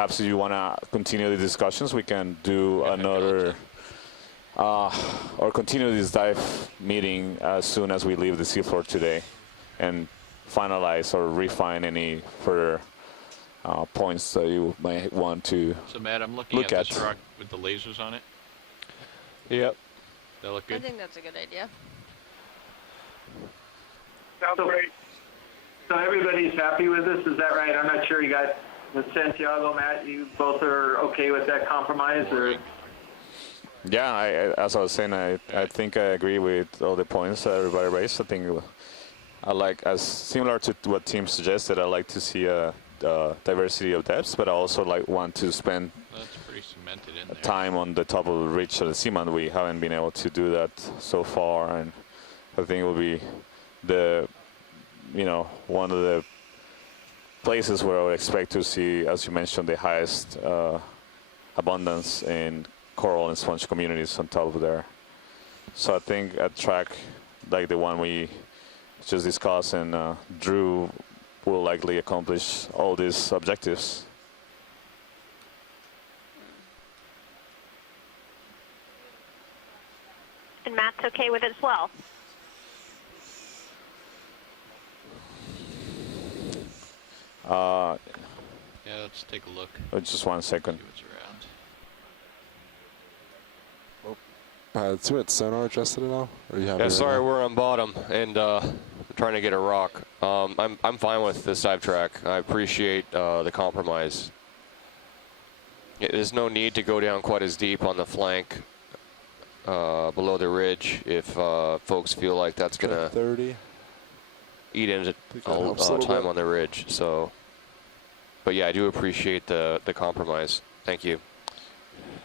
perhaps if you want to continue the discussions, we can do another or continue this dive meeting as soon as we leave the seafloor today and finalize or refine any further points that you might want to So Matt, I'm looking at this rock with the lasers on it. Yep. That look good? I think that's a good idea. Sounds great. So everybody's happy with this, is that right? I'm not sure you got with Santiago, Matt, you both are okay with that compromise? Or? Yeah, as I was saying, I think I agree with all the points that everybody raised. I think I like, as similar to what Tim suggested, I like to see a diversity of depths, but I also want to spend pretty cemented in there. Time on the top of the ridge of the seamount. We haven't been able to do that so far, and I think it will be one of the places where I would expect to see, as you mentioned, the highest abundance in coral and sponge communities on top of there. So I think a track like the one we just discussed and Drew will likely accomplish all these objectives. And Matt's okay with it as well. Yeah, let's take a look. Just 1 second. See what's around. So it's sonar adjusted at all? Or you have yeah, sorry, we're on bottom and trying to get a rock. I'm fine with this dive track. I appreciate the compromise. Yeah, there's no need to go down quite as deep on the flank below the ridge if folks feel like that's going to eat into time on the ridge. So, but yeah, I do appreciate the compromise. Thank you.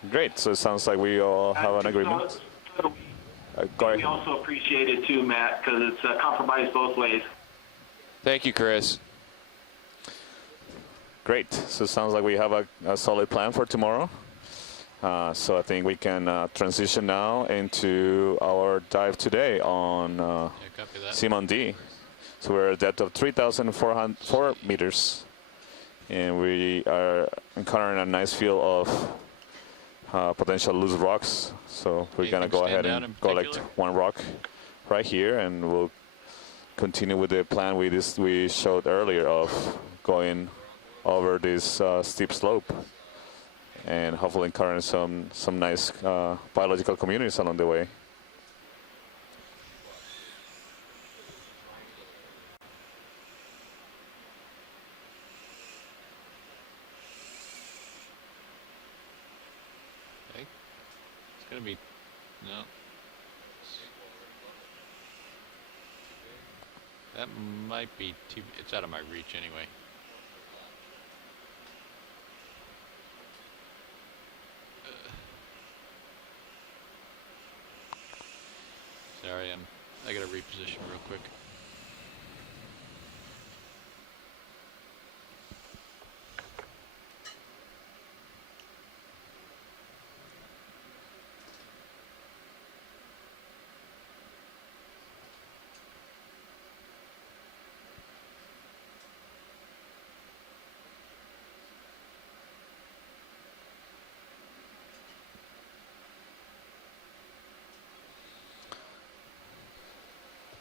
Great. So it sounds like we all have an agreement. Go ahead. We also appreciate it too, Matt, because it's a compromise both ways. Thank you, Chris. Great. So it sounds like we have a solid plan for tomorrow. So I think we can transition now into our dive today on Seamount D. So we're at a depth of 3,404 meters. And we are encountering a nice field of potential loose rocks. So we're going to go ahead and collect one rock right here, and we'll continue with the plan we showed earlier of going over this steep slope and hopefully encountering some nice biological communities along the way. It's gonna be no. That might be too. It's out of my reach anyway. Sorry, I gotta reposition real quick.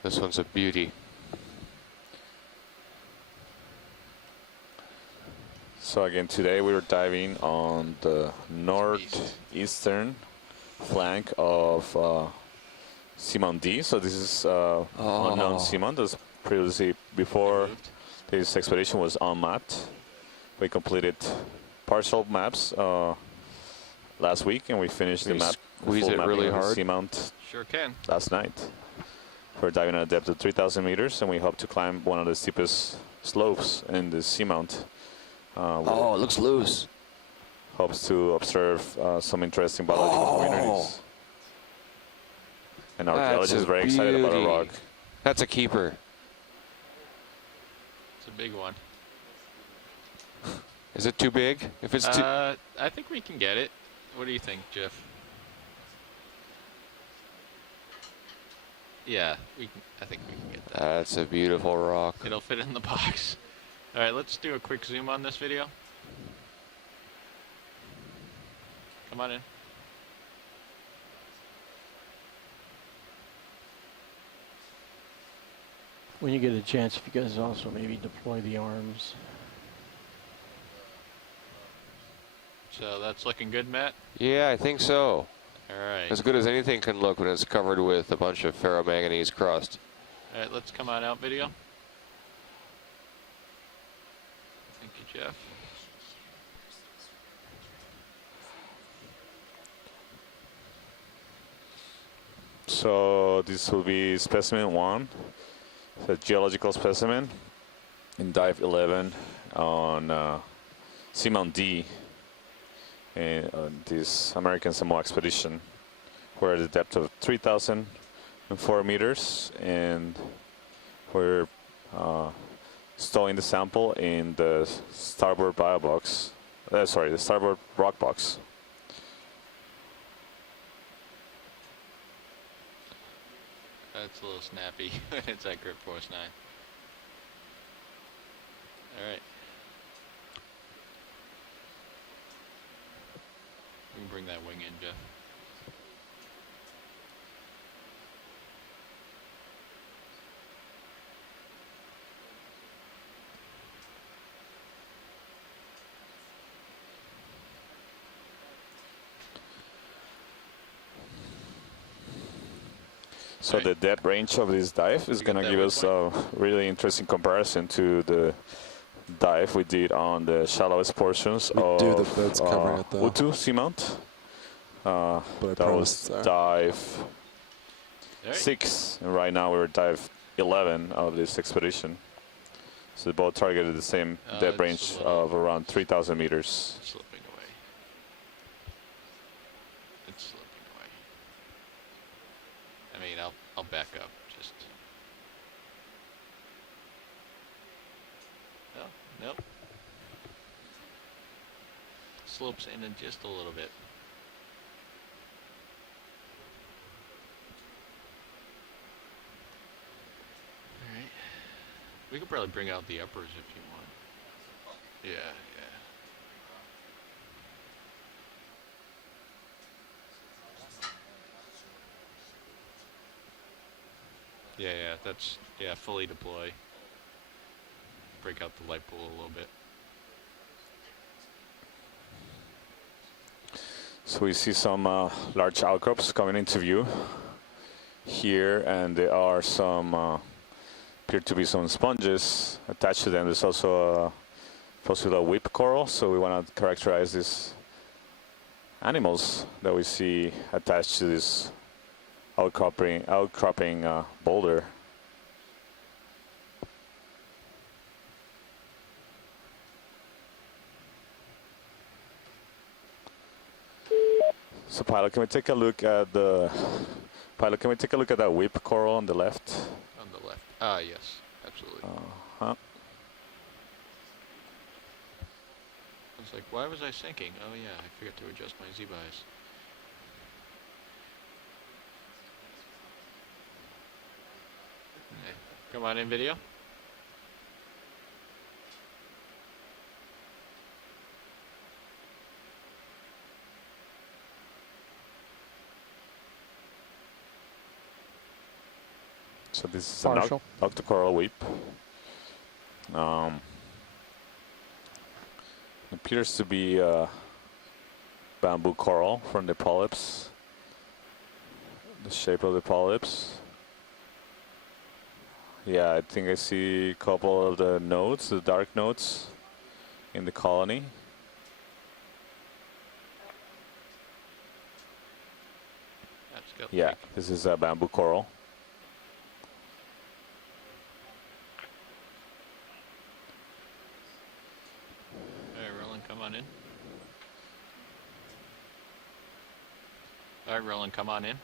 This one's a beauty. So again, today we were diving on the northeastern flank of Seamount D. So this is unknown seamount. As previously, before this expedition was unmapped. We completed partial maps last week, and we finished the map. Squeeze it really hard. Seamount. Sure can. Last night. We're diving at a depth of 3,000 meters, and we hope to climb one of the steepest slopes in the seamount. Oh, it looks loose. Hopes to observe some interesting biological communities. And our geologist is very excited about a rock. That's a keeper. It's a big one. Is it too big? If it's too, I think we can get it. What do you think, Jeff? Yeah, I think we can get that. That's a beautiful rock. It'll fit in the box. All right, let's do a quick zoom on this video. come on in. When you get a chance, if you guys also maybe deploy the arms. So that's looking good, Matt? Yeah, I think so. All right. As good as anything can look when it's covered with a bunch of ferromanganese crust. All right, let's come on out video. Thank you, Jeff. So this will be specimen 1. It's a geological specimen in dive 11 on Seamount D in this American Samoa expedition. We're at a depth of 3,004 meters, and we're stowing the sample in the starboard bio box. The starboard rock box. That's a little snappy. It's that grip force 9. All right. We can bring that wing in, Jeff. So the depth range of this dive is going to give us a really interesting comparison to the dive we did on the shallowest portions of Utu Seamount. That was dive 6, and right now we're dive 11 of this expedition. So they both targeted the same depth range of around 3,000 meters. It's slipping away. It's slipping away. I mean, I'll back up. Just. No, nope. Slopes in just a little bit. All right. We could probably bring out the uppers if you want. Yeah. Yeah, that's, fully deploy. Break out the light pool a little bit. So we see some large outcrops coming into view here, and there are some, appear to be some sponges attached to them. There's also possibly a whip coral, so we want to characterize these animals that we see attached to this outcropping boulder. So pilot, can we take a look at that whip coral on the left? On the left. Yes, absolutely. Uh-huh. I was like, why was I sinking? Oh yeah, I forgot to adjust my Z-buys. Okay. Come on in video. So this is an octocoral whip. Appears to be bamboo coral from the polyps. The shape of the polyps. Yeah, I think I see a couple of the nodes, the dark nodes in the colony. That's good. Yeah, this is a bamboo coral. On in. All right, Roland, come on in.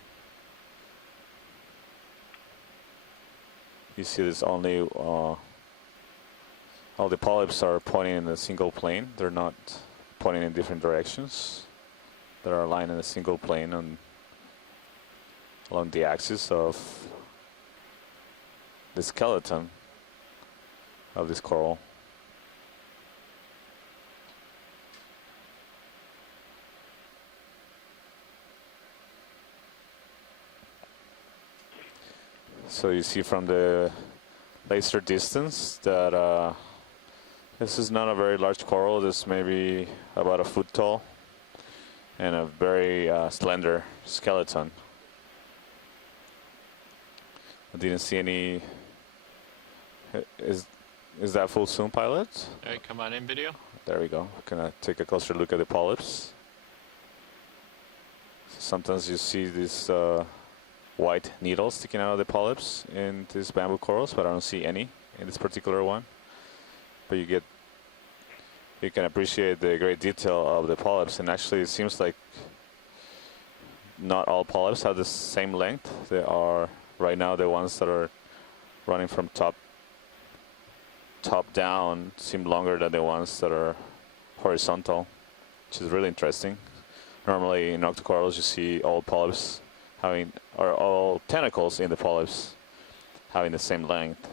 You see this only, all the polyps are pointing in a single plane. They're not pointing in different directions. They're aligned in a single plane along the axis of the skeleton of this coral. So you see from the laser distance that this is not a very large coral. This may be about a foot tall and a very slender skeleton. I didn't see any. Is that full zoom, pilot? All right, come on in, video. There we go. Gonna take a closer look at the polyps. Sometimes you see these white needles sticking out of the polyps in these bamboo corals, but I don't see any in this particular one. But you can appreciate the great detail of the polyps, and actually it seems like not all polyps have the same length. They are right now the ones that are running from top down seem longer than the ones that are horizontal, which is really interesting. Normally in octocorals you see all polyps having, or all tentacles in the polyps having the same length.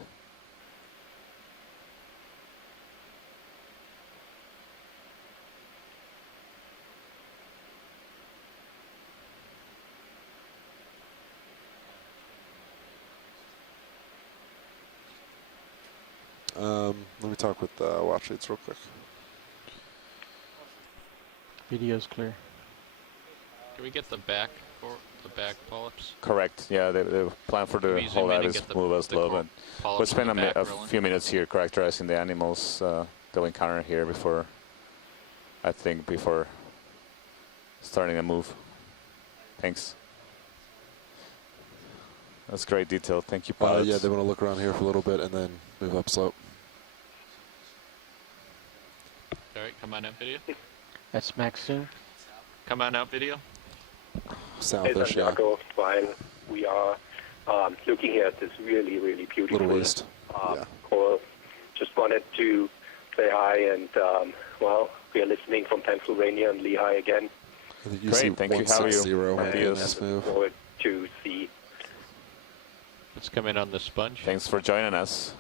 Let me talk with watch leads real quick. Video's clear. Can we get the back polyps? Correct. Yeah, the plan for the whole lab is move us low, but we'll spend a few minutes here characterizing the animals that we encounter here before, I think, before starting the move. Thanks. That's great detail. Thank you, pilots. Yeah, they want to look around here for a little bit and then move up slope. All right, come on out, video. That's max zoom. Come on out, video. Southish, yeah. While we are looking here at this really, really beautiful Little east. Yeah. coral, just wanted to say hi and, well, we are listening from Pennsylvania and Lehigh again. I think you Great, see thank you. How are you? 160 on the Ideas. next move. Forward to see. Let's come in on the sponge. Thanks for joining us.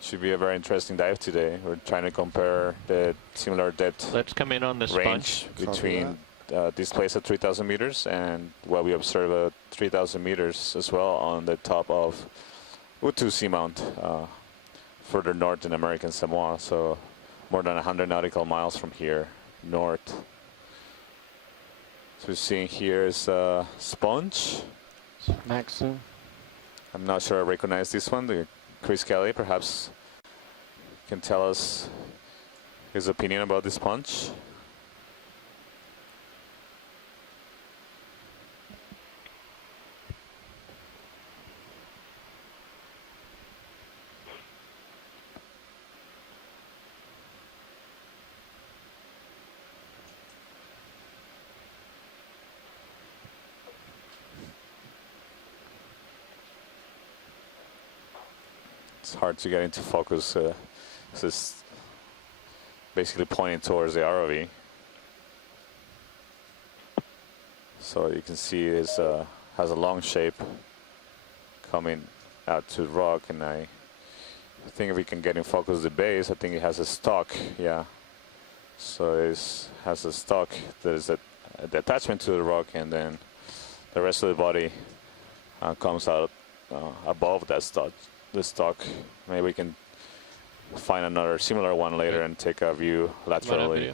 Should be a very interesting dive today. We're trying to compare the similar depth Let's come in on the range sponge. between this place at 3,000 meters and what we observe at 3,000 meters as well on the top of Utu Seamount, further north in American Samoa. So more than 100 nautical miles from here, north. So we're seeing here is a sponge. Max zoom. I'm not sure I recognize this one. Chris Kelly perhaps can tell us his opinion about this sponge. It's hard to get into focus. This is basically pointing towards the ROV. So you can see it has a long shape coming out to the rock, and I think if we can get in focus the base, I think it has a stalk. Yeah. So it has a stalk. There's the attachment to the rock, and then the rest of the body comes out above that stalk. The stalk. Maybe we can find another similar one later and take a view laterally.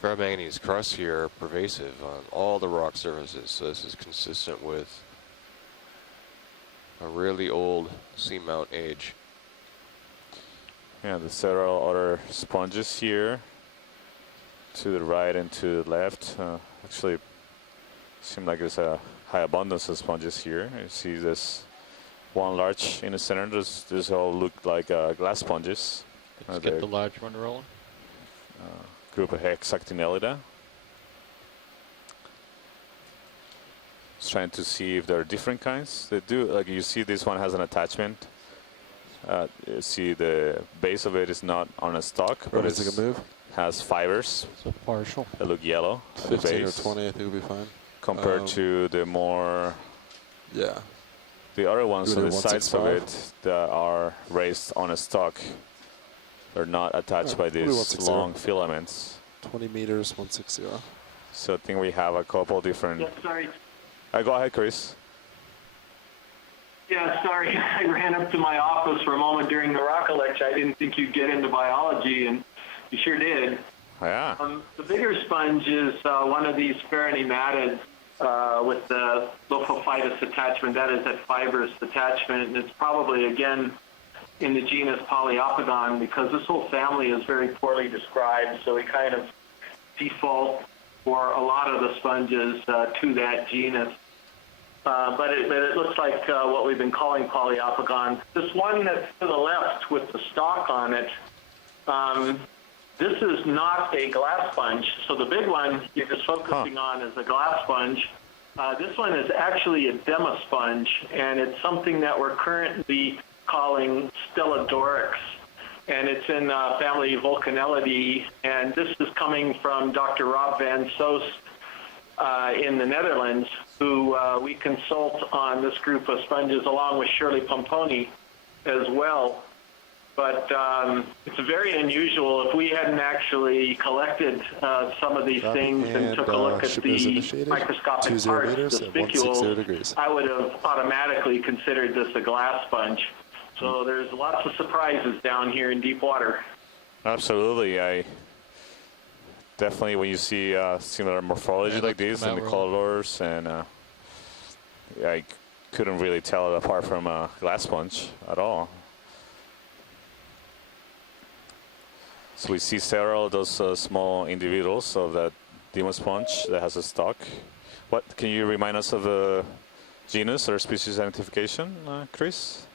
Ferromanganese crusts here are pervasive on all the rock surfaces, so this is consistent with a really old seamount age. Yeah, there's several other sponges here to the right and to the left. Actually, seems like there's a high abundance of sponges here. You see this one large in the center. This all look like glass sponges. Let's get the large one rolling. Group of Hexactinellida. Just trying to see if there are different kinds. They do, like you see this one has an attachment. You see the base of it is not on a stalk, but it has fibers. So partial. They look yellow. 15 or 20 I think would be fine. Compared to the more, the other ones on the sides of it that are raised on a stalk. They're not attached by these long filaments. 20 meters, 160. So I think we have a couple different Go ahead, Chris. Yeah, sorry. I ran up to my office for a moment during the rocket lecture. I didn't think you'd get into biology, and you sure did. Yeah. The bigger sponge is one of these sphaeronematids with the lophophytus attachment. That is that fibrous attachment, and it's probably, again, in the genus Poliopogon, because this whole family is very poorly described, so we kind of default for a lot of the sponges to that genus. But it looks like what we've been calling Poliopogon. This one that's to the left with the stalk on it, this is not a glass sponge. So the big one you're just focusing on is a glass sponge. This one is actually a demasponge, and it's something that we're currently calling Stellodorix. And it's in family Vulcanellidae, and this is coming from Dr. Rob van Soest in the Netherlands, who we consult on this group of sponges along with Shirley Pomponi as well. But it's very unusual. If we hadn't actually collected some of these things and took a look at the microscopic parts, the spicules, I would have automatically considered this a glass sponge. So there's lots of surprises down here in deep water. Absolutely. I definitely, when you see similar morphology like this and the colors, and I couldn't really tell it apart from a glass sponge at all. So we see several of those small individuals of that demon sponge that has a stalk. What can you remind us of the genus or species identification, Chris?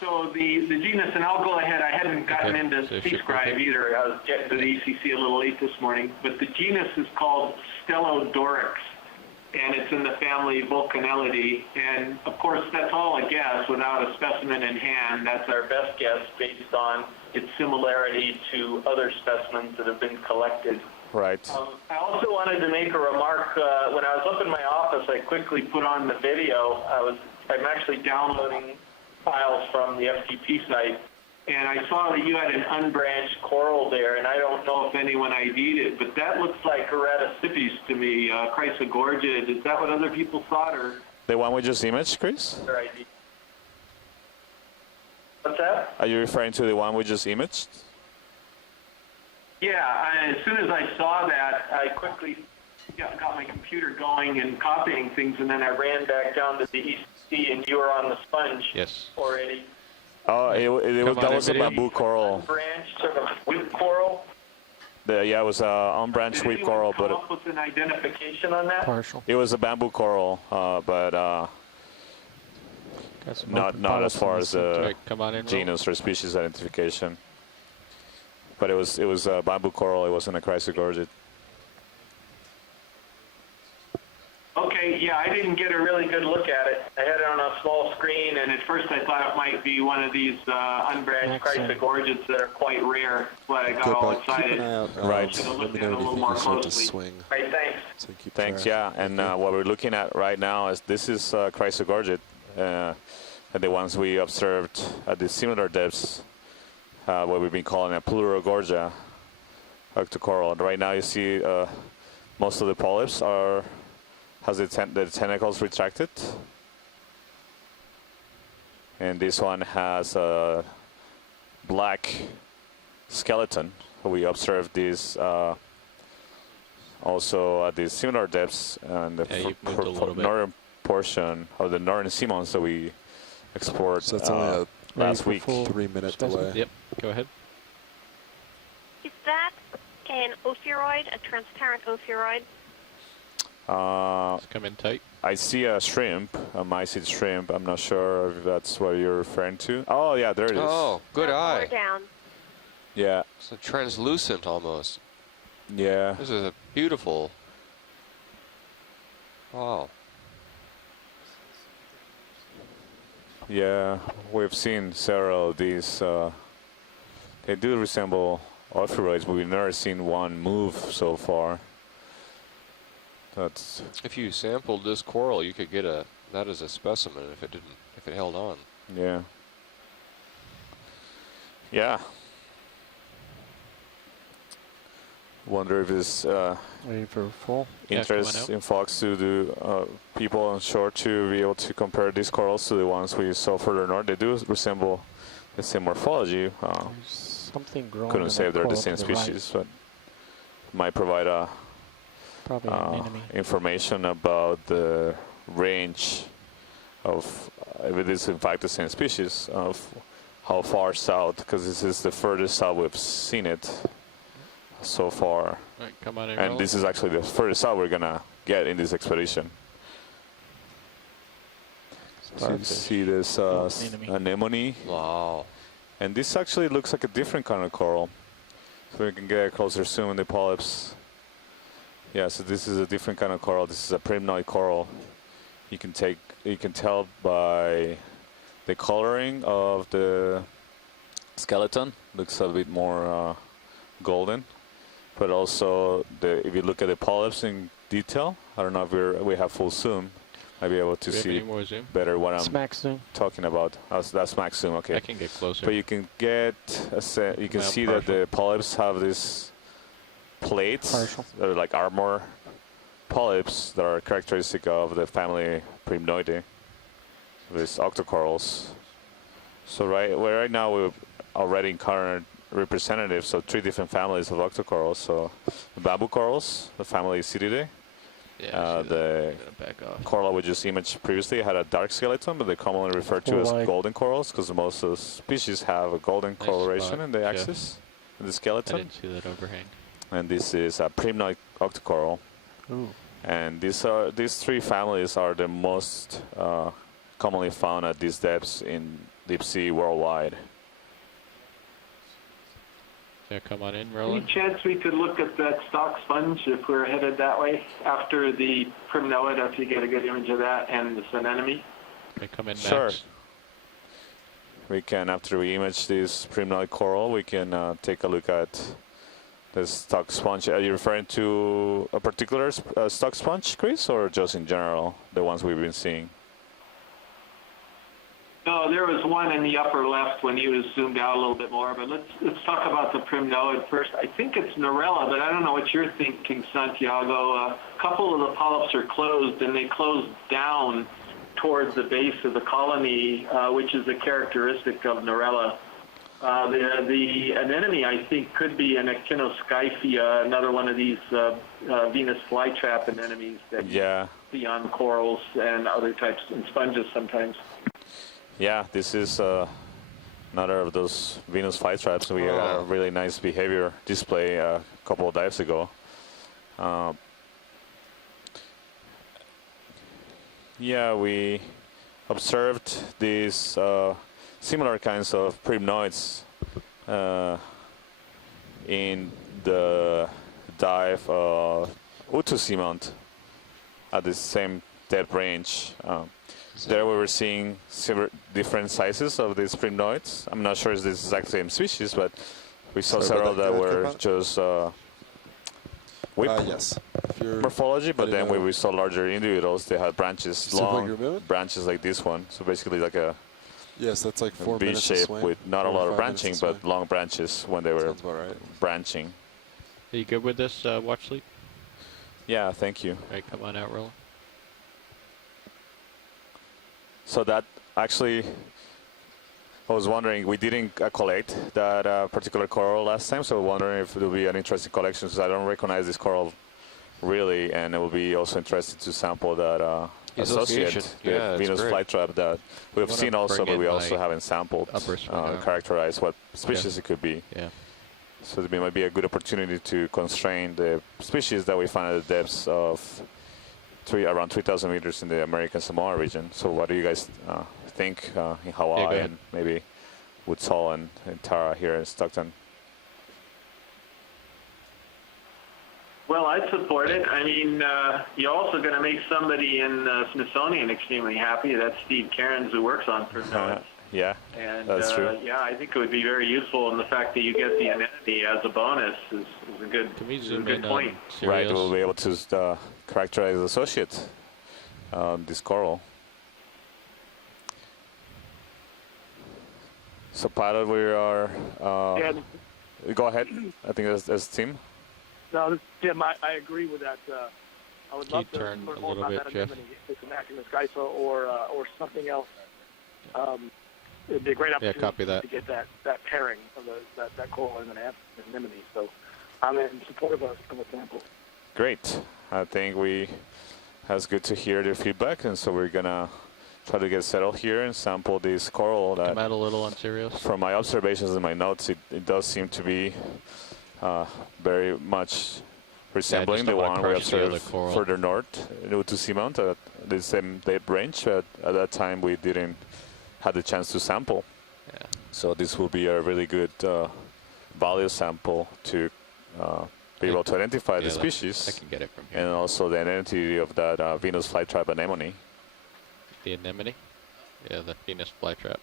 So the genus, and I'll go ahead, I hadn't gotten into C-scribe either. I was getting to the ECC a little late this morning, but the genus is called Stellodorix, and it's in the family Vulcanellidae. And of course, that's all a guess without a specimen in hand. That's our best guess based on its similarity to other specimens that have been collected. Right. I also wanted to make a remark. When I was up in my office, I quickly put on the video. I'm actually downloading files from the FTP site, and I saw that you had an unbranched coral there, and I don't know if anyone ID'd it, but that looks like Eratosipes to me, Chrysogorgid. Is that what other people thought, or? The one we just imaged, Chris? What's that? Are you referring to the one we just imaged? Yeah, as soon as I saw that, I quickly got my computer going and copying things, and then I ran back down to the ECC, and you were on the sponge already. Oh, that was a bamboo coral. Unbranched sort of whip coral. Yeah, it was an unbranched whip coral, but come up with an identification on that? Partial. it was a bamboo coral, but not as far as genus or species identification. But it was a bamboo coral. It wasn't a Chrysogorgid. Okay, yeah, I didn't get a really good look at it. I had it on a small screen, and at first I thought it might be one of these unbranched Chrysogorgids that are quite rare. That's why I got all excited. Keep an eye out. Right. Let me know if you think start to swing. Right, thanks. So keep Thanks, track. yeah. And what we're looking at right now is this is Chrysogorgid, and the ones we observed at the similar depths, what we've been calling a Plurogorgia octocoral. And right now you see most of the polyps has the tentacles retracted, and this one has a black skeleton. We observed this also at the similar depths and the northern portion of the northern seamounts that we explored So that's only a last week. 3-minute delay. Yep, go ahead. Is that an ophiuroid, a transparent ophiuroid? Come in tight. I see a shrimp, a mysid shrimp. I'm not sure if that's what you're referring to. Oh, yeah, there it is. Oh, good eye. Lower down. Yeah. It's a translucent almost. Yeah. This is a beautiful. Wow. Yeah, we've seen several of these. They do resemble ophiuroids, but we've never seen one move so far. That's. If you sampled this coral, you could get that as a specimen if it held on. Yeah. Yeah. Wonder if it's Waiting for full. Yeah, come on interest out. in Fox to do people on shore to be able to compare these corals to the ones we saw further north. They do resemble the same morphology. There's something growing. Couldn't in say that if they're the coral same to right. species, but might provide Probably an enemy. information about the range of, if it is in fact the same species, of how far south, because this is the furthest south we've seen it so far. Right, come on in, And roll. this is actually the furthest south we're gonna get in this expedition. So you Starfish. see this Enemy. anemone, Wow. and this actually looks like a different kind of coral. So we can get a closer zoom in the polyps. Yeah, so this is a different kind of coral. This is a primnoid coral. You can tell by the coloring of the skeleton. Looks a bit more golden, but also if you look at the polyps in detail, I don't know if we have full zoom. I'll be able to Do we have see any more zoom? better what I'm Smack zoom. talking about. That's max zoom, okay. I can get closer. But you can get you can Well, see that partial. the polyps have these plates Partial. that are like armor polyps that are characteristic of the family Primnoidae, these octocorals. So right now we've already encountered representatives of 3 different families of octocorals. So the bamboo corals, the family Cetidae. yeah, I see that. The I'm gonna back off. coral we just imaged previously had a dark skeleton, but they're commonly referred to as White. golden corals because most of the species have a golden Nice coloration spot, in the Jeff. axis, in the I skeleton. didn't see that overhang. And this is a primnoid octocoral. Ooh. And these 3 families are the most commonly found at these depths in deep sea worldwide. Yeah, come on in, Any Roland. chance we could look at that stock sponge if we're headed that way after the primnoid, after you get a good image of that, and the anemone? Okay, come in, Sure. Max. We can, after we image this primnoid coral, we can take a look at the stock sponge. Are you referring to a particular stock sponge, Chris, or just in general, the ones we've been seeing? No, there was one in the upper left when he was zoomed out a little bit more, but let's talk about the primnoid first. I think it's Norella, but I don't know what you're thinking, Santiago. A couple of the polyps are closed, and they close down towards the base of the colony, which is a characteristic of Norella. The anemone, I think, could be an Ectinoscyphia, another one of these Venus flytrap anemones that Yeah. you see on corals and other types and sponges sometimes. Yeah, this is another of those Venus flytraps. We had a really nice behavior display a couple of dives ago. Yeah, we observed these similar kinds of primnoids in the dive Utu Seamount at the same depth range. There we were seeing several different sizes of these primnoids. I'm not sure if this is exactly the same species, but we saw Sorry, several what that that were about? just whip Yes. If you're, morphology, but I then didn't when know. we saw larger individuals, they had branches, Seems like long you're moving? branches like this one. So basically like a yes, that's like 4 V minutes of shape swing. with not a 4 lot to of 5 minutes branching, of but swing. long branches when they were Sounds about right. branching. Are you good with this, watch sleep? Yeah, thank you. All right, come on out, Roland. So that actually, I was wondering, we didn't collect that particular coral last time, so wondering if it will be an interesting collection, because I don't recognize this coral really, and it will be also interesting to sample that Association. associate, the Yeah, it's Venus great. flytrap that we've wanna seen also, bring but in we also my haven't sampled, upper swing out. characterize what species it could be. Yeah. So it might be a good opportunity to constrain the species that we find at the depths of around 3,000 meters in the American Samoa region. So what do you guys think in Hawaii go ahead. and maybe Woodsall and Tara here in Stockton? Well, I'd support it. I mean, you're also going to make somebody in Smithsonian extremely happy. That's Steve Cairns, who works on primnoids. Yeah, And that's true. yeah, I think it would be very useful, and the fact that you get the anemone as a bonus is a good, Can we is a zoom good in point. on Right, Sirius? we'll be able to characterize the associate this coral. So pilot, we are, Yeah, go ahead, I think that's Tim. No, this, Tim, I agree with that. I would Can love you to turn learn a more little about bit, that Jeff? anemone. If it's an Acumen Skypha or something else. It would be a great opportunity copy that. to get that pairing of that coral and an anemone. So I'm in support of a sample. Great. I think that's good to hear the feedback, and so we're gonna try to get settled here and sample this coral. Come out a little on Sirius. From my observations in my notes, it does seem to be very much resembling just the don't wanna one we crush the other observed coral. further north, to Seamount, at the same depth range. But at that time, we didn't have the chance to sample. Yeah. So this will be a really good value sample to be able to identify the I species can get it from here. and also the identity of that Venus flytrap anemone. The anemone? Yeah, the Venus flytrap.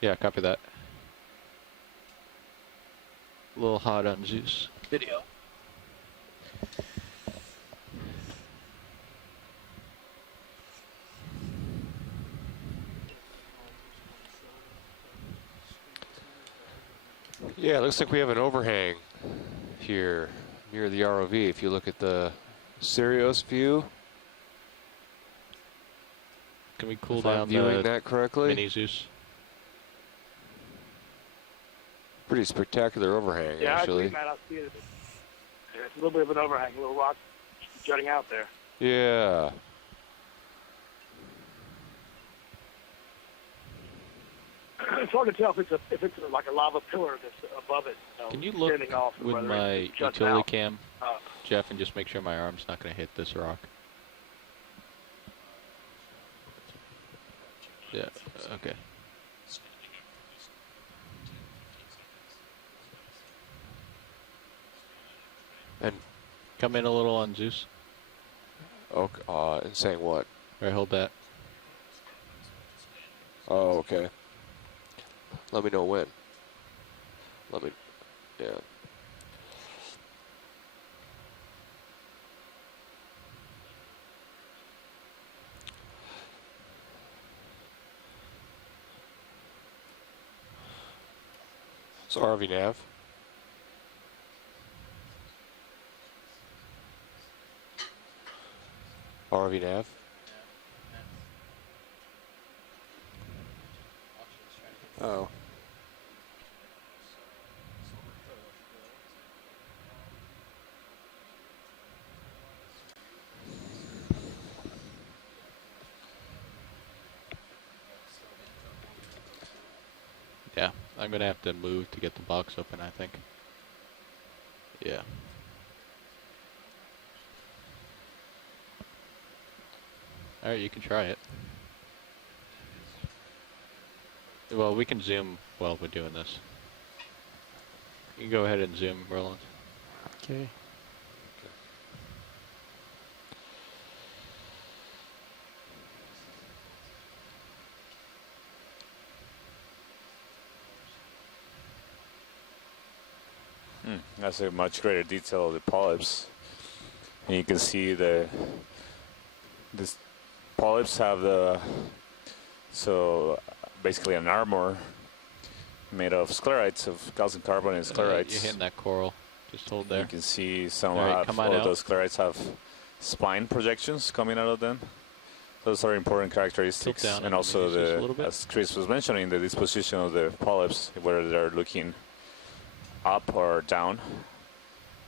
Yeah, copy that. A little hot on Zeus video. Yeah, it looks like we have an overhang here near the ROV. If you look at the Sirius view, Can we cool if I'm down viewing the that correctly, mini Zeus? pretty spectacular overhang, Yeah, actually. I agree, Matt. I see it. It's a little bit of an overhang, a little rock jutting out there. Yeah. It's hard to tell if it's like a lava pillar that's above it. Can you look standing off, or with whether my it juts utility out. cam, Jeff, and just make sure my arm's not going to hit this rock? Yeah, okay. And Come in a little on Zeus. okay, and saying what? Right, hold that. Oh, okay. Let me know when. Yeah. So RV nav. RV nav. Oh. Yeah, I'm going to have to move to get the box open, I think. Yeah. Alright, you can try it. Well, we can zoom while we're doing this. You can go ahead and zoom, Roland. Okay. That's a much greater detail of the polyps. And you can see these polyps have basically an armor made of sclerites, of calcium carbonate and sclerites. You're hitting that coral. Just hold there. You can see some Alright, come on of out. those sclerites have spine projections coming out of them. Those are important characteristics. Tilt down And on also, the just a little bit. as Chris was mentioning, the disposition of the polyps, whether they're looking up or down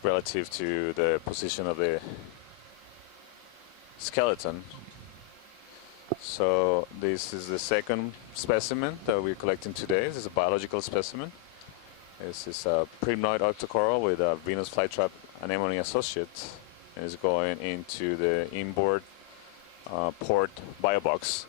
relative to the position of the skeleton. So this is the second specimen that we're collecting today. This is a biological specimen. This is a primnoid octocoral with a Venus flytrap anemone associate, and it's going into the inboard port biobox.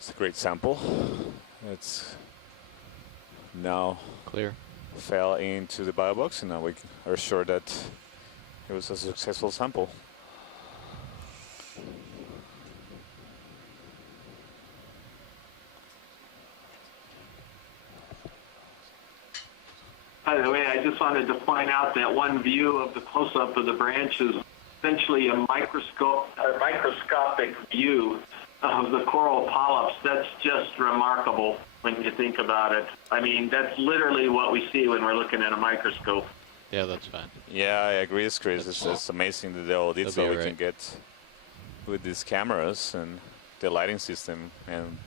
It's a great sample. It's now Clear. fell into the biobox, and now we are sure that it was a successful sample. By the way, I just wanted to point out that one view of the close-up of the branch is essentially a microscopic view of the coral polyps. That's just remarkable when you think about it. I mean, that's literally what we see when we're looking at a microscope. Yeah, that's fine. Yeah, I agree, Chris. It's amazing the detail we right. can get with these cameras and the lighting system, and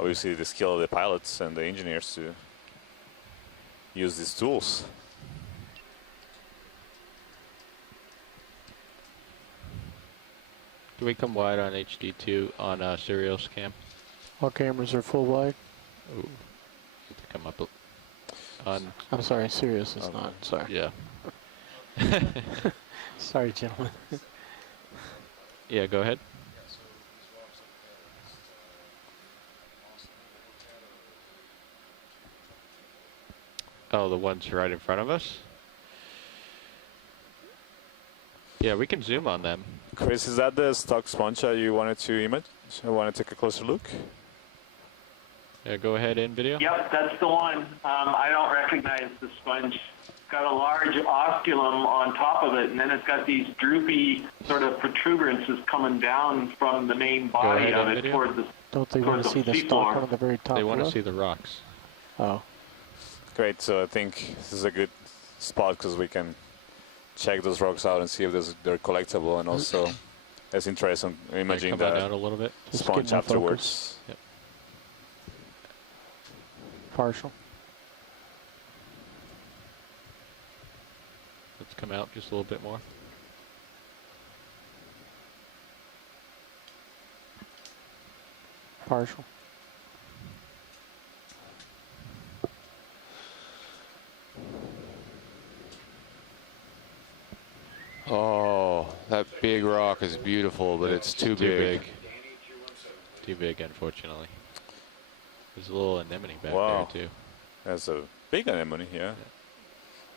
obviously the skill of the pilots and the engineers to use these tools. Can we come wide on HD2 on Sirius cam? All cameras are full wide. Ooh. Need to come up on. I'm sorry, Sirius is not. Sorry. Yeah. Sorry, gentlemen. Yeah, go ahead. Oh, the ones right in front of us? Yeah, we can zoom on them. Chris, is that the stock sponge that you wanted to image? I want to take a closer look. Yeah, go ahead in video. Yep, that's the one. I don't recognize the sponge. It's got a large osculum on top of it, and then it's got these droopy sort of protuberances coming down from the main body ahead of in it video. toward the Don't they want to see the seafloor. stock on the very top? They want to left? see the rocks. Oh. Great, so I think this is a good spot because we can check those rocks out and see if they're collectible, and also there's interest in imaging Come on the out a little bit. Just sponge get more afterwards. Yep. Partial. Let's come out just a little bit more. Partial. Oh, that big rock is beautiful, but it's too big. Too big, unfortunately. There's a little anemone back Wow. there, too. That's a big anemone, yeah.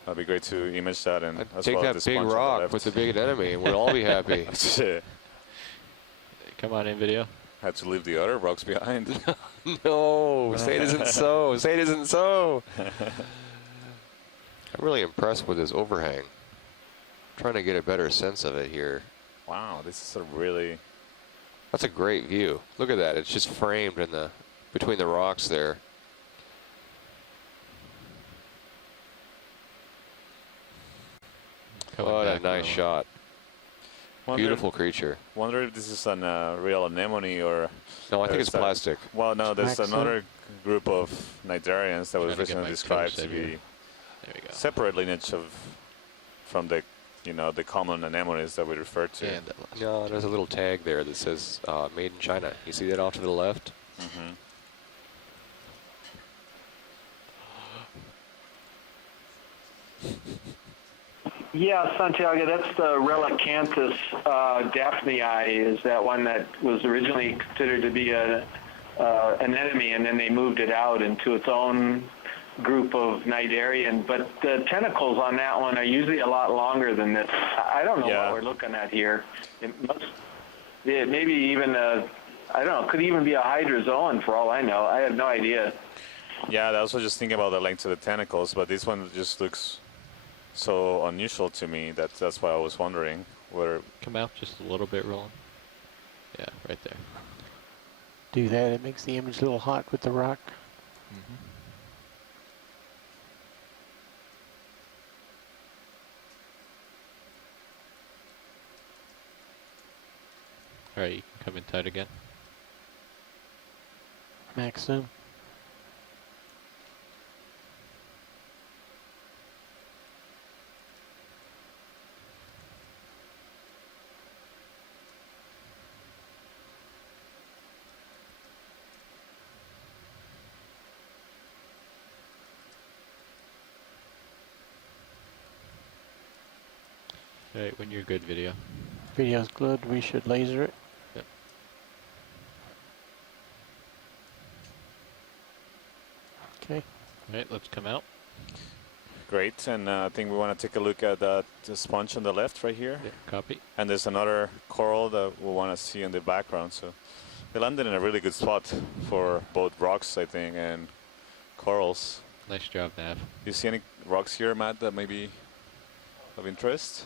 That'd be great to image that, and I'd as take well that as the big sponge on the rock left. with the big enemy, and we'd all be happy. Come on in video. Had to leave the other rocks behind. No, say it isn't so. Say it isn't so. I'm really impressed with this overhang. Trying to get a better sense of it here. Wow, this is a really... That's a great view. Look at that. It's just framed in the between the rocks there. Coming What a back nice now. shot. Beautiful creature. Wonder if this is a real anemone or... No, I think it's there's a- plastic. Well, no, there's Maxim. another group of cnidarians that was Trying to get recently my described toe to set here. be There we go. separate lineage from the, the common anemones that we refer to. And that last No, there's a little tag there that says made in China. You see that off to the left? Mhm. Yeah, Santiago, that's the Relicanthus daphneae, is that one that was originally considered to be an enemy, and then they moved it out into its own group of cnidarian. But the tentacles on that one are usually a lot longer than this. I don't know Yeah. what we're looking at here. It must, maybe even I don't know, could even be a hydrozoan for all I know. I have no idea. Yeah, I was also just thinking about the length of the tentacles, but this one just looks so unusual to me that's why I was wondering whether... Come out just a little bit, Roland. Yeah, right there. Do that. It makes the image a little hot with the rock. All right, you can come in tight again. Max zoom. All right, when you're good, video. Video's good. We should laser it. Yep. Okay. All right, let's come out. Great, and I think we want to take a look at the sponge on the left right here. Yeah, copy. And there's another coral that we want to see in the background. So they landed in a really good spot for both rocks, I think, and corals. Nice job, Nav. You see any rocks here, Matt, that may be of interest?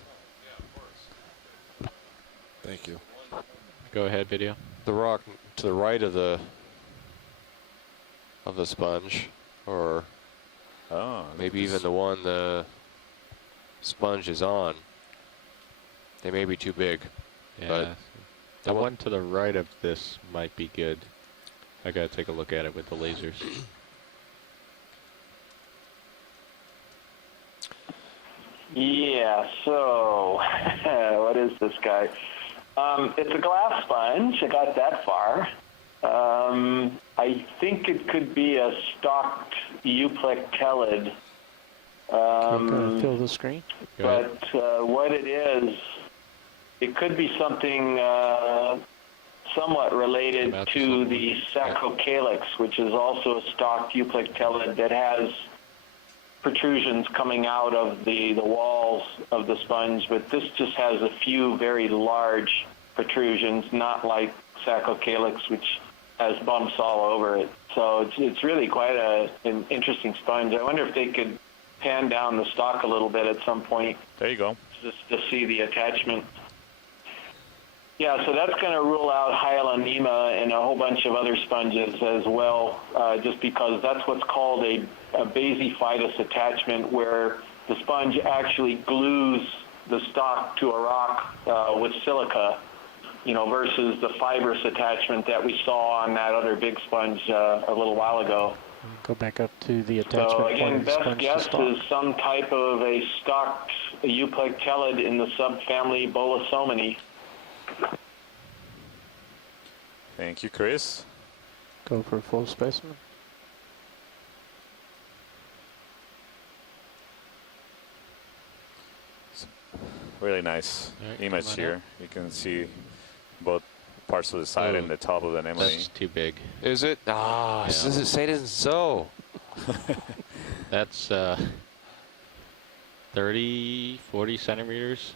Thank you. Go ahead, video. The rock to the right of the sponge, or maybe even the one the sponge is on. They may be too big. Yeah. But The one to the right of this might be good. I gotta take a look at it with the lasers. Yeah, so what is this guy? It's a glass sponge. I got that far. I think it could be a stocked euplectellid. Fill the screen. But what it is, it could be something somewhat related to the sacrocalyx, which is also a stocked euplectellid that has protrusions coming out of the walls of the sponge, but this just has a few very large protrusions, not like sacrocalyx, which has bumps all over it. So it's really quite an interesting sponge. I wonder if they could pan down the stock a little bit at some point. There you go. Just to see the attachment. Yeah, so that's going to rule out hyalinema and a whole bunch of other sponges as well, just because that's what's called a basiphytous attachment, where the sponge actually glues the stock to a rock with silica, versus the fibrous attachment that we saw on that other big sponge a little while ago. Go back up to the attachment. So again, best sponge guess is some type of a stocked euplectellid in the subfamily Bolosomini. Thank you, Chris. Go for a full specimen. Really nice Right, image come on here. up. You can see both parts of the side and the top of the anemone. That's too big. Is it? Ah, Yeah. say it isn't so. That's 30, 40 centimeters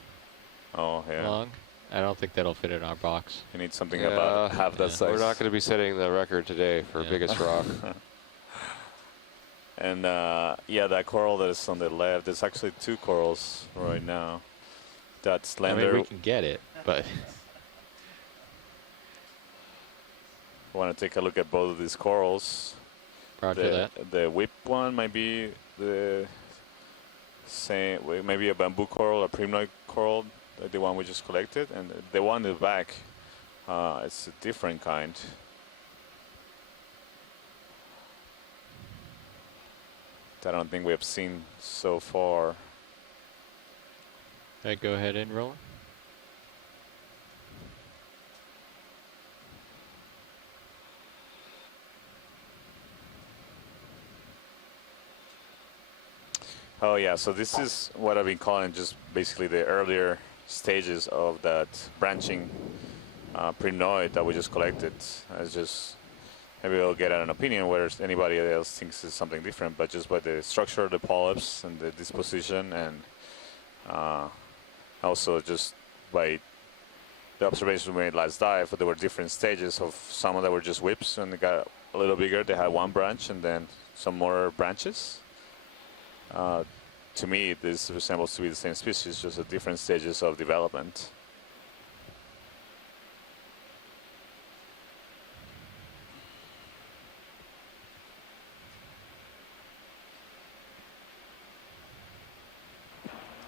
Oh, yeah. long. I don't think that'll fit in our box. You need something about half that yeah. size. We're not going to be setting the record today for Yeah. biggest rock. And yeah, that coral that is on the left, there's actually two corals right now. That slender. I mean, we can get it, but I want to take a look at both of these corals. roger that. The whip one might be the same, maybe a bamboo coral, a primnoid coral, like the one we just collected, and the one in the back, it's a different kind. That I don't think we have seen so far. Right, go ahead and roll. Oh yeah, so this is what I've been calling just basically the earlier stages of that branching primnoid that we just collected. It's just, maybe we'll get an opinion whether anybody else thinks it's something different, but just by the structure of the polyps and the disposition, and also just by the observations we made last dive, there were different stages of some that were just whips and they got a little bigger. They had one branch and then some more branches. To me, this resembles to be the same species, just at different stages of development.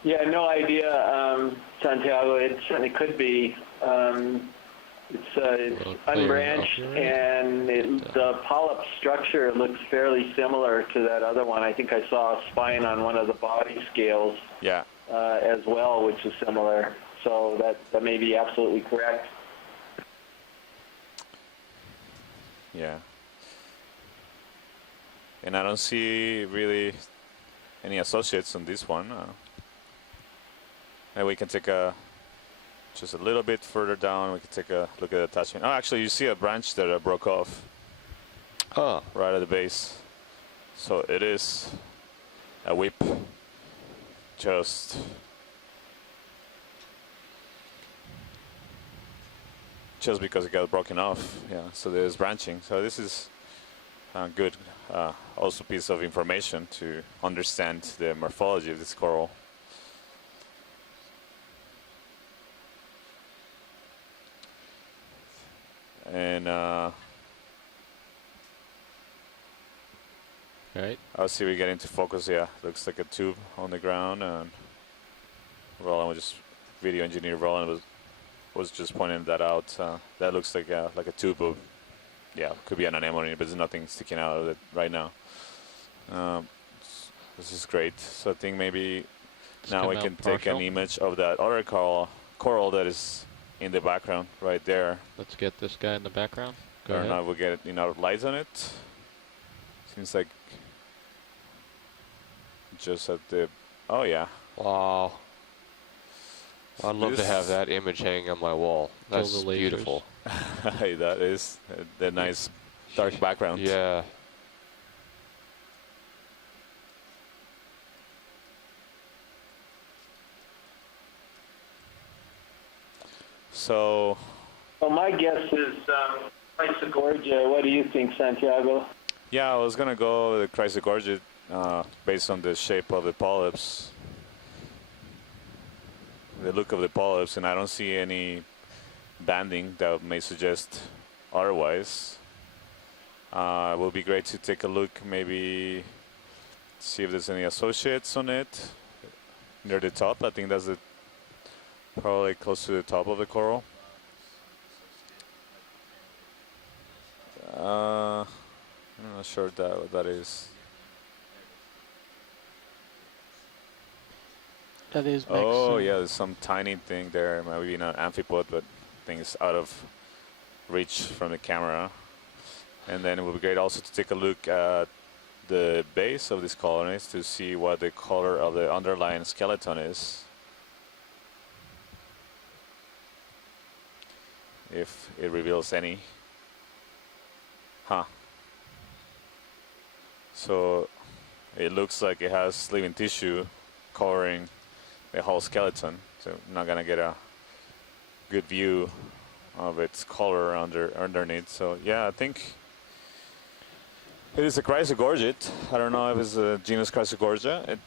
Yeah, no idea, Santiago. It certainly could be. It's unbranched, and the polyp structure looks fairly similar to that other one. I think I saw a spine on one of the body scales. Yeah. As well, which is similar. So that may be absolutely correct. Yeah. And I don't see really any associates on this one. And we can take just a little bit further down. We can take a look at the attachment. Oh, actually, you see a branch that broke off. Oh, right at the base. So it is a whip. Just because it got broken off. Yeah. So there's branching. So this is good also piece of information to understand the morphology of this coral. And Right. I'll see we get into focus. Yeah, looks like a tube on the ground, and Roland was just video engineer. Roland was just pointing that out. That looks like a tube of, yeah, could be an anemone, but there's nothing sticking out of it right now. This is great. So I think maybe now we can take an image of that other coral that is in the background right there. Let's get this guy in the background. Go I ahead. don't know if we'll get enough lights on it. Seems like just at the, oh yeah. Wow. I'd love to have that image hanging on my wall. That's beautiful. Hey, that is the nice dark background. Yeah. So. Well, my guess is Chrysogorgia. What do you think, Santiago? Yeah, I was gonna go with the Chrysogorgia based on the shape of the polyps, the look of the polyps, and I don't see any banding that may suggest otherwise. It will be great to take a look, maybe see if there's any associates on it near the top. I think that's probably close to the top of the coral. I'm not sure what that is. That is Max. Oh yeah, there's some tiny thing there. Maybe not amphipod, but things out of reach from the camera. And then it would be great also to take a look at the base of these colonies to see what the color of the underlying skeleton is. If it reveals any. Huh. So it looks like it has living tissue covering the whole skeleton. So I'm not gonna get a good view of its color underneath. So yeah, I think it is a Chrysogorgid. I don't know if it's a genus Chrysogorgia. It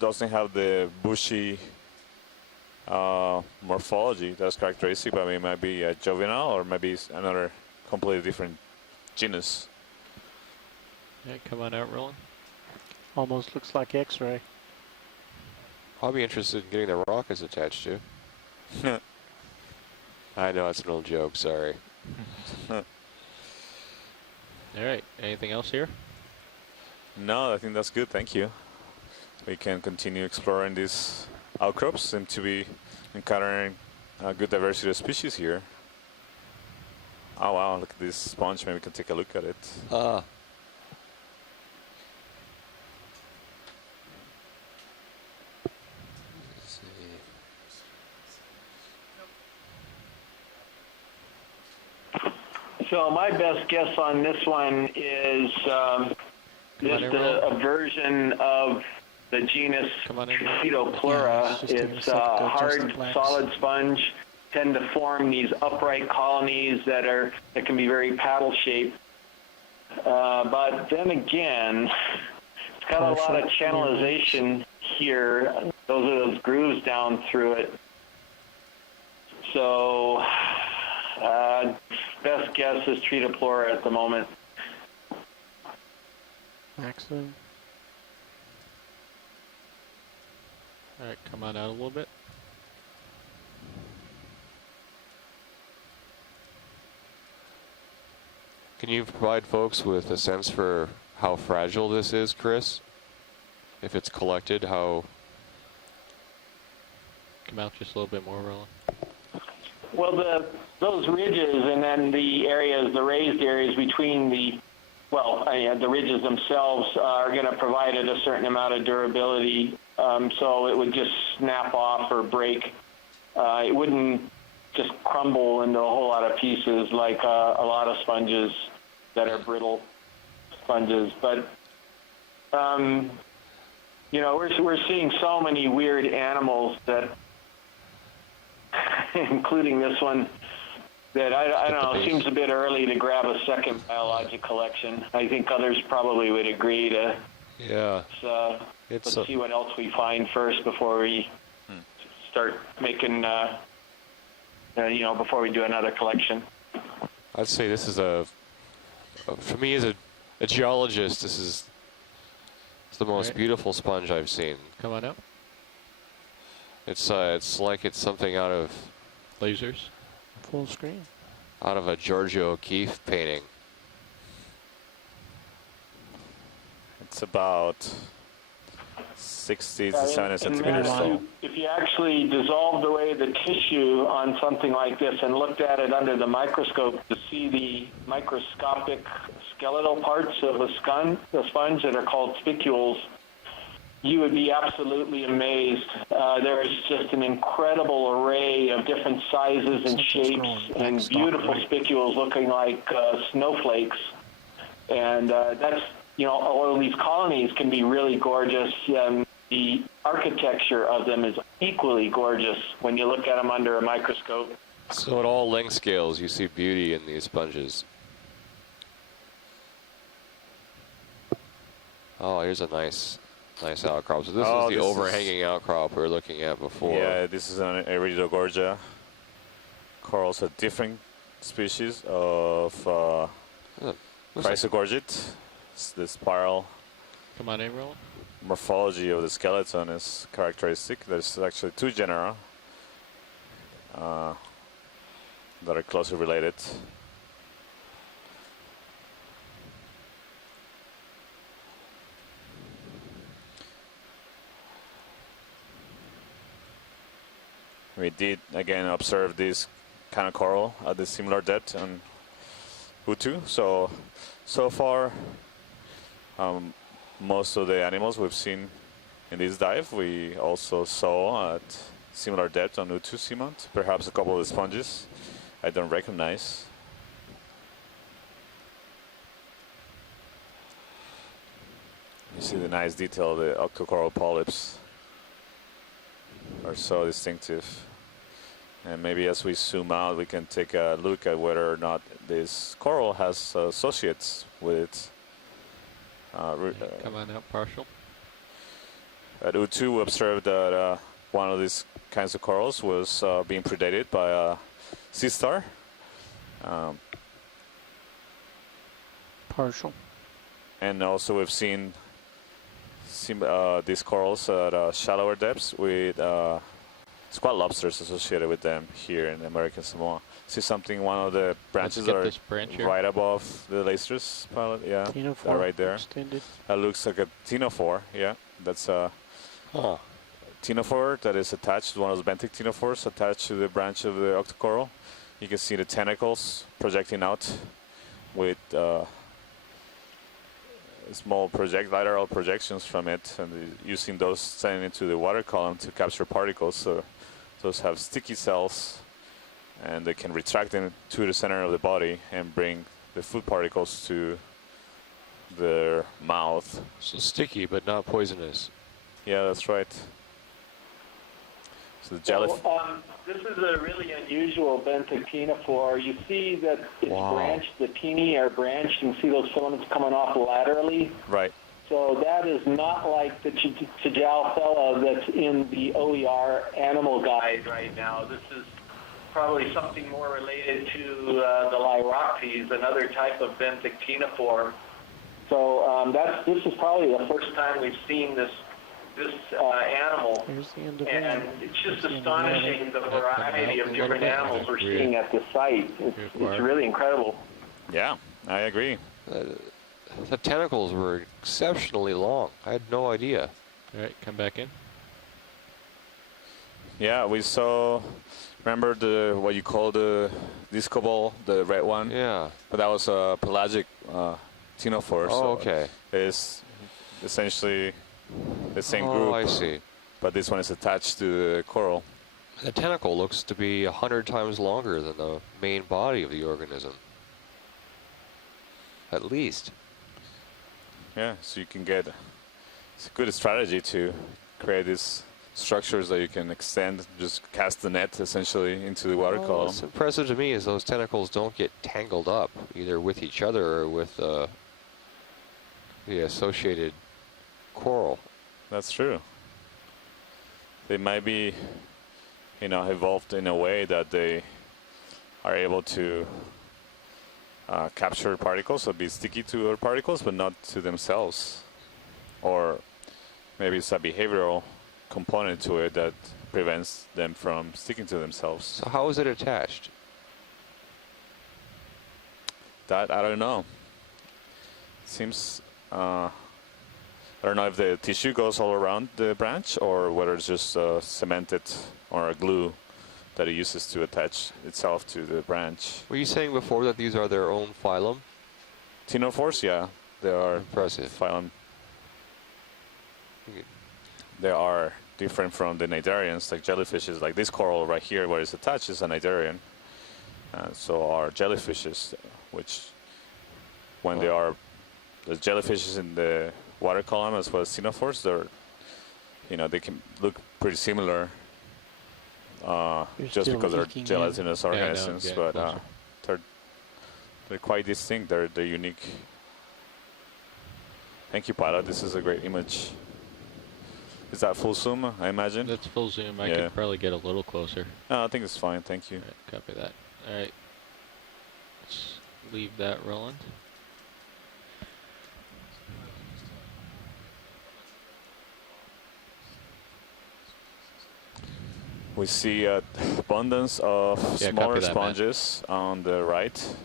doesn't have the bushy morphology that's characteristic, but it might be a juvenile or maybe another completely different genus. Yeah, come on out, Roland. Almost looks like X-ray. I'll be interested in getting the rockets attached to. I know it's an old joke, sorry. All right, anything else here? No, I think that's good, thank you. We can continue exploring these outcrops. Seem to be encountering a good diversity of species here. Oh wow, look at this sponge, maybe we can take a look at it. So my best guess on this one is just a version of the genus Phytopleura. It's a hard, solid sponge, tend to form these upright colonies that can be very paddle-shaped. But then again, it's got a lot of channelization here. Those are those grooves down through it. So best guess is Phytopleura at the moment. Excellent. All right, come on out a little bit. Can you provide folks with a sense for how fragile this is, Chris? If it's collected, how... Come out just a little bit more, Roland. Well, those ridges and then the areas, the raised areas between the ridges themselves are going to provide it a certain amount of durability. So it would just snap off or break. It wouldn't just crumble into a whole lot of pieces like a lot of sponges that are brittle sponges. But, you know, we're seeing so many weird animals that, including this one, that I don't know, seems a bit early to grab a second biologic collection. I think others probably would agree to. Yeah. Let's see what else we find first before we start making, before we do another collection. I'd say this is for me as a geologist, this is the most beautiful sponge I've seen. Come on up. It's like it's something out of Lasers. Full screen. Out of a Giorgio O'Keeffe painting. It's about 60 to 70 centimeters tall. If you actually dissolved away the tissue on something like this and looked at it under the microscope to see the microscopic skeletal parts of a sponge that are called spicules, you would be absolutely amazed. There is just an incredible array of different sizes and shapes and beautiful spicules looking like snowflakes. And that's, all of these colonies can be really gorgeous. The architecture of them is equally gorgeous when you look at them under a microscope. So at all length scales, you see beauty in these sponges. Oh, here's a nice outcrop. So this is the overhanging outcrop we were looking at before. Yeah, this is an Iridogorgia corals, a different species of Chrysogorgid. The spiral morphology of the skeleton is characteristic. There's actually two genera that are closely related. We did again observe this kind of coral at the similar depth on Utu. So far, most of the animals we've seen in this dive, we also saw at similar depth on Utu seamount. Perhaps a couple of the sponges I don't recognize. You see the nice detail of the octocoral polyps are so distinctive. And maybe as we zoom out, we can take a look at whether or not this coral has associates with it. Come on out, partial. At U2, we observed that one of these kinds of corals was being predated by a sea star. Partial. And also we've seen these corals at shallower depths with squat lobsters associated with them here in American Samoa. See something, one of the branches are right above the lasers pilot. Yeah, that right there. Extended. That looks like a ctenophore. Yeah, that's a ctenophore that is attached, one of those benthic ctenophores attached to the branch of the octocoral. You can see the tentacles projecting out with small lateral projections from it, and using those sending into the water column to capture particles. So those have sticky cells, and they can retract them to the center of the body and bring the food particles to their mouth. So sticky, but not poisonous. Yeah, that's right. So the jellyfish. This is a really unusual benthic ctenophore. You see that it's branched, the tini are branched. You can see those filaments coming off laterally. Right. So that is not like the Chijalfella that's in the OER animal guide right now. This is probably something more related to the Lyroctes, another type of benthic ctenophore. So this is probably the first time we've seen this animal, and it's just astonishing the variety of different animals we're seeing at this site. It's really incredible. Yeah, I agree. The tentacles were exceptionally long. I had no idea. All right, come back in. Yeah, we saw, remember what you call the disco ball, the red one? Yeah. But that was a pelagic ctenophore. Oh, okay. It's essentially the same group. Oh, I see. But this one is attached to the coral. The tentacle looks to be 100 times longer than the main body of the organism. At least. Yeah, so you can get, it's a good strategy to create this structures that you can extend, just cast the net essentially into the water column. What's impressive to me is those tentacles don't get tangled up either with each other or with the associated coral. That's true. They might be, evolved in a way that they are able to capture particles, so be sticky to other particles, but not to themselves. Or maybe it's a behavioral component to it that prevents them from sticking to themselves. So how is it attached? That I don't know. Seems I don't know if the tissue goes all around the branch or whether it's just cemented or a glue that it uses to attach itself to the branch. Were you saying before that these are their own phylum? Ctenophores, yeah, they are impressive phylum. They are different from the cnidarians, like jellyfishes. Like this coral right here, where it's attached, is a cnidarian. So are jellyfishes, which when they are the jellyfishes in the water column as well as ctenophores, they're, they can look pretty similar, just because they're gelatinous organisms, but they're quite distinct. They're unique. Thank you, Pilot. This is a great image. Is that full zoom, I imagine? That's full zoom. I could probably get a little closer. No, I think it's fine. Thank you. All right, copy that. All right. Let's leave that rolling. We see abundance of smaller sponges on the right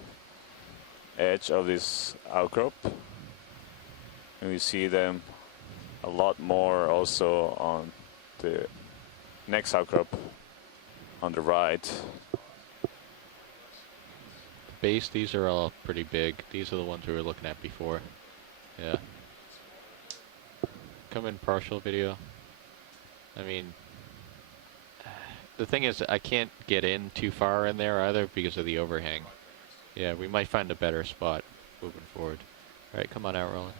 edge of this outcrop. And we see them a lot more also on the next outcrop on the right. Base, these are all pretty big. These are the ones we were looking at before. Yeah. Come in partial video. I mean, the thing is, I can't get in too far in there either because of the overhang. Yeah, we might find a better spot moving forward. All right, come on out, Roland.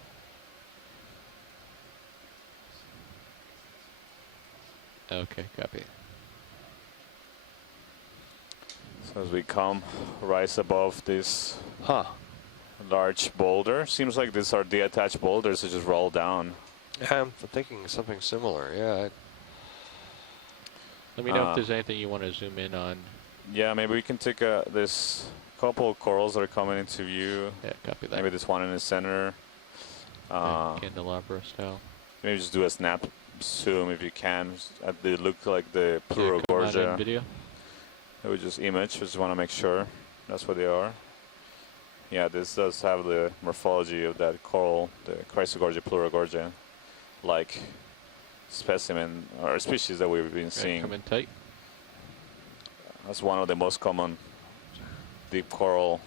Okay, copy. So as we rise above this large boulder, seems like these are detached boulders that just roll down. Yeah, I'm thinking something similar, yeah. Let me know if there's anything you want to zoom in on. Yeah, maybe we can take this couple of corals that are coming into view. Yeah, copy that. Maybe this one in the center. Candelabra style. Maybe just do a snap zoom if you can. They look like the Plurogorgia. Video. It would just image. Just want to make sure that's what they are. Yeah, this does have the morphology of that coral, the Chrysogorgia plurogorgia, like specimen or species that we've been seeing. Come in tight. That's one of the most common deep coral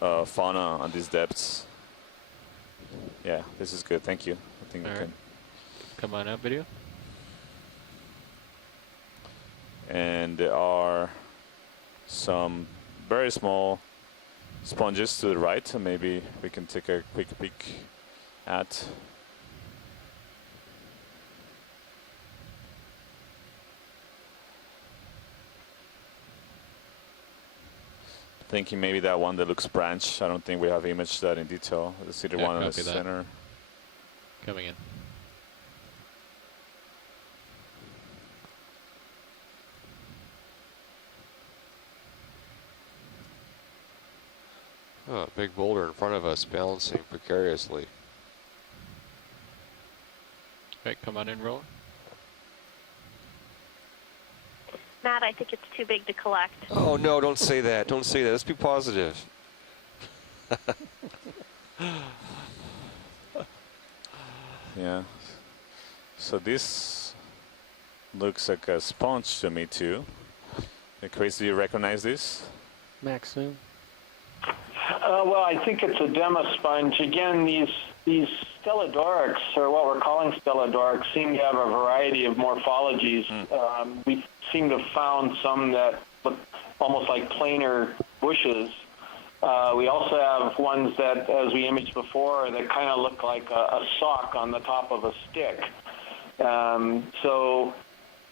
fauna on these depths. Yeah, this is good. Thank you. I think we can. Come on out, video. And there are some very small sponges to the right, so maybe we can take a quick peek at. Thinking maybe that one that looks branched. I don't think we have imaged that in detail. The cedar one in the center. Coming in. Oh, a big boulder in front of us balancing precariously. Right, come on in, Roland. Matt, I think it's too big to collect. Oh, no, don't say that. Don't say that. Let's be positive. Yeah. So this looks like a sponge to me, too. Chris, do you recognize this? Maxim? Well, I think it's a demo sponge. Again, these Stellodorics, or what we're calling Stellodorics, seem to have a variety of morphologies. We seem to have found some that look almost like planar bushes. We also have ones that, as we imaged before, that kind of look like a sock on the top of a stick. So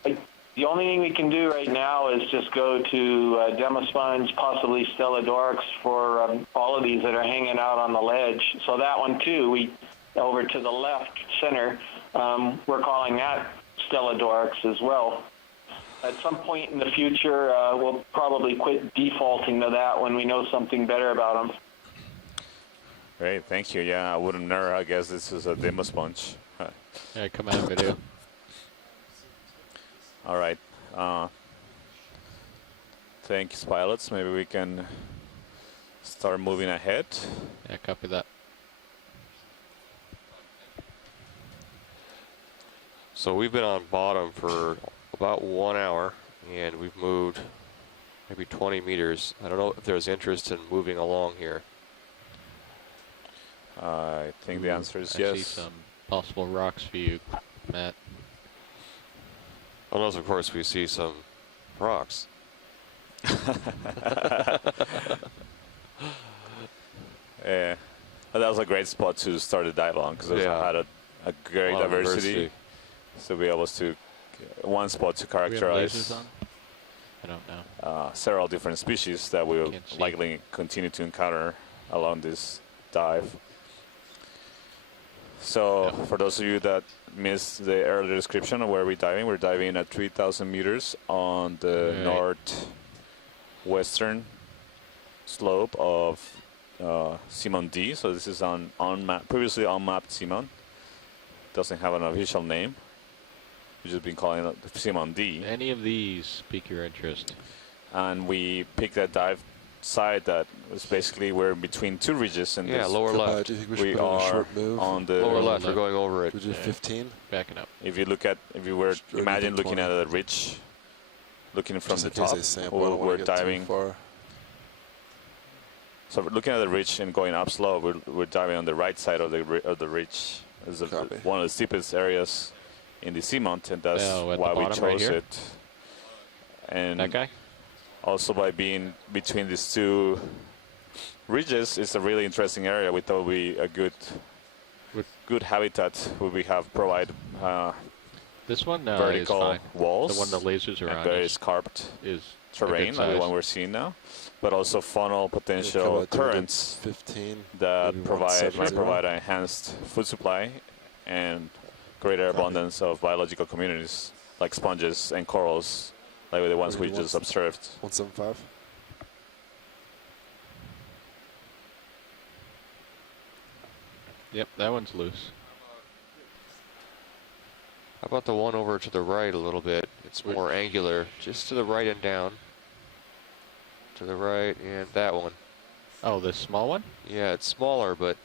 the only thing we can do right now is just go to Demosponge, possibly Stelladorix for all of these that are hanging out on the ledge. So that one too, over to the left center, we're calling that Stelladorix as well. At some point in the future, we'll probably quit defaulting to that when we know something better about them. Great, thank you. Yeah, I wouldn't know. I guess this is a Demosponge. Yeah, come out video. All right. Thanks, pilots. Maybe we can start moving ahead. Yeah, copy that. So we've been on bottom for about 1 hour, and we've moved maybe 20 meters. I don't know if there's interest in moving along here. I think the answer is I yes. see some possible rocks for you, Matt. Unless, of course, we see some rocks. Yeah, but that was a great spot to start the dive on because it had a great diversity. So we able to one spot to characterize I don't know. Several different species that we will likely continue to encounter along this dive. So for those of you that missed the earlier description of where we're diving at 3,000 meters on the northwestern slope of Simon D. So this is on previously unmapped Simon. Doesn't have an official name. We've just been calling it Simon D. Any of these pique your interest? And we picked that dive site that was basically we're between two ridges and lower left. Do you think we should we put in a are short move? on the Lower left, we're going over it. Would you 15? Backing up. if you were imagine looking at a ridge, looking from the top, we're diving. So we're looking at the ridge and going up slow. We're diving on the right side of the ridge. It's one of the steepest areas in the seamount, and that's why we chose it. And that guy? Also by being between these two ridges, it's a really interesting area. We thought we a good habitat where we have provide this one vertical is fine. walls. The one the lasers are and on very scarped is terrain, like the one we're seeing now, but also funnel potential currents 15, that might provide an enhanced food supply and greater abundance of biological communities like sponges and corals, like the ones we just observed. 175. Yep, that one's loose. How about the one over to the right a little bit? It's more angular, just to the right and down. To the right and that one. Oh, this small one? Yeah, it's smaller, but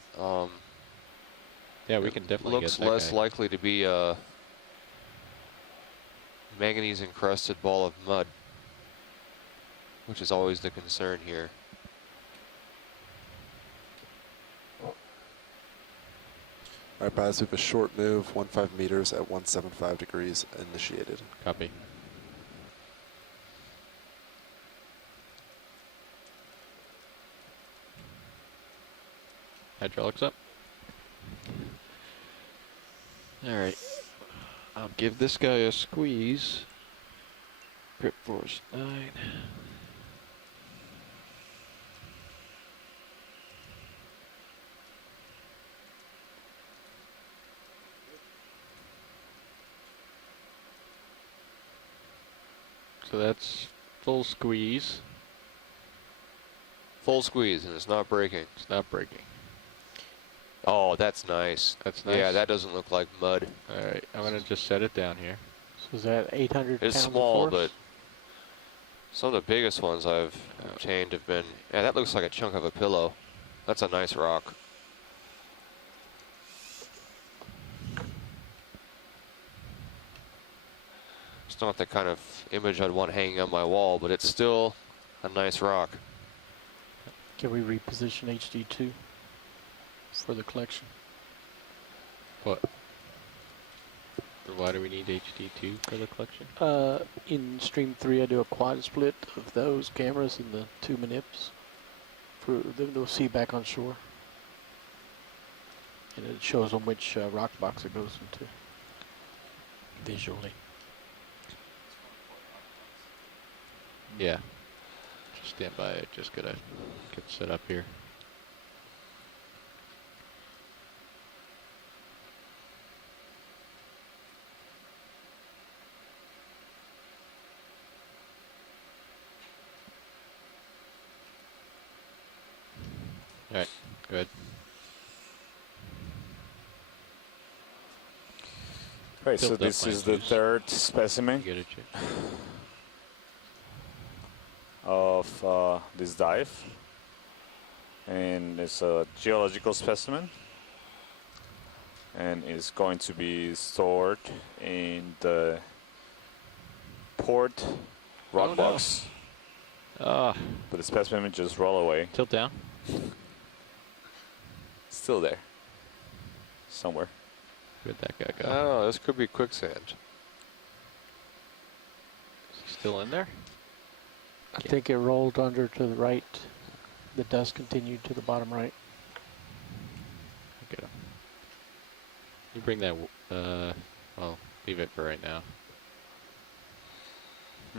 yeah, we can definitely looks get that less guy. likely to be a manganese encrusted ball of mud, which is always the concern here. All right, guys, we have a short move, 15 meters at 175 degrees initiated. Copy. Hydraulics up. All right. I'll give this guy a squeeze. Grip force 9. So that's full squeeze. Full squeeze, and it's not breaking. It's not breaking. Oh, that's nice. That's nice. Yeah, that doesn't look like mud. All right, I'm going to just set it down here. So is that 800 It's pounds of small, force? but some of the biggest ones I've obtained have been, yeah, that looks like a chunk of a pillow. That's a nice rock. It's not the kind of image I'd want hanging on my wall, but it's still a nice rock. Can we reposition HD2 for the collection? What? Why do we need HD2 for the collection? In Stream 3, I do a quad split of those cameras and the 2 manips for them to see back on shore. And it shows them which rock box it goes into. visually. Yeah. Just stand by it. Just gotta get set up here. All right. Good. Right, so Filled up this my is the juice. third specimen You get it, Chip? of this dive, and it's a geological specimen, and it's going to be stored in the port rock Oh, no. box. Ah, But the specimen just roll away. tilt down. Still there, somewhere. Where'd that guy go? Oh, this could be quicksand. Is he still in there? I think it rolled under to the right. The dust continued to the bottom right. Get him. You bring that. Well, leave it for right now.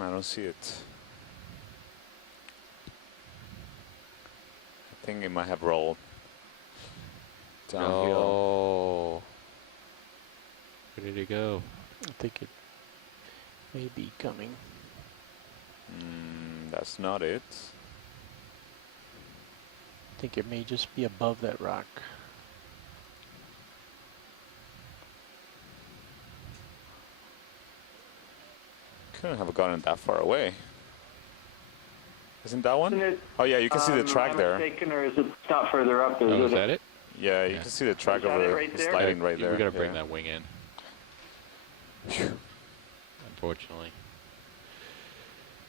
I don't see it. I think it might have rolled downhill. No. Where did he go? I think it may be coming. That's not it. I think it may just be above that rock. Couldn't have gotten that far away. Isn't that one? Isn't it, Oh yeah, you can see the track am I there. mistaken, or is it not further up? Oh, is that it? Yeah, you Yeah. can see the track Is that of it the right there? sliding right there. We gotta bring yeah. that wing in. Unfortunately.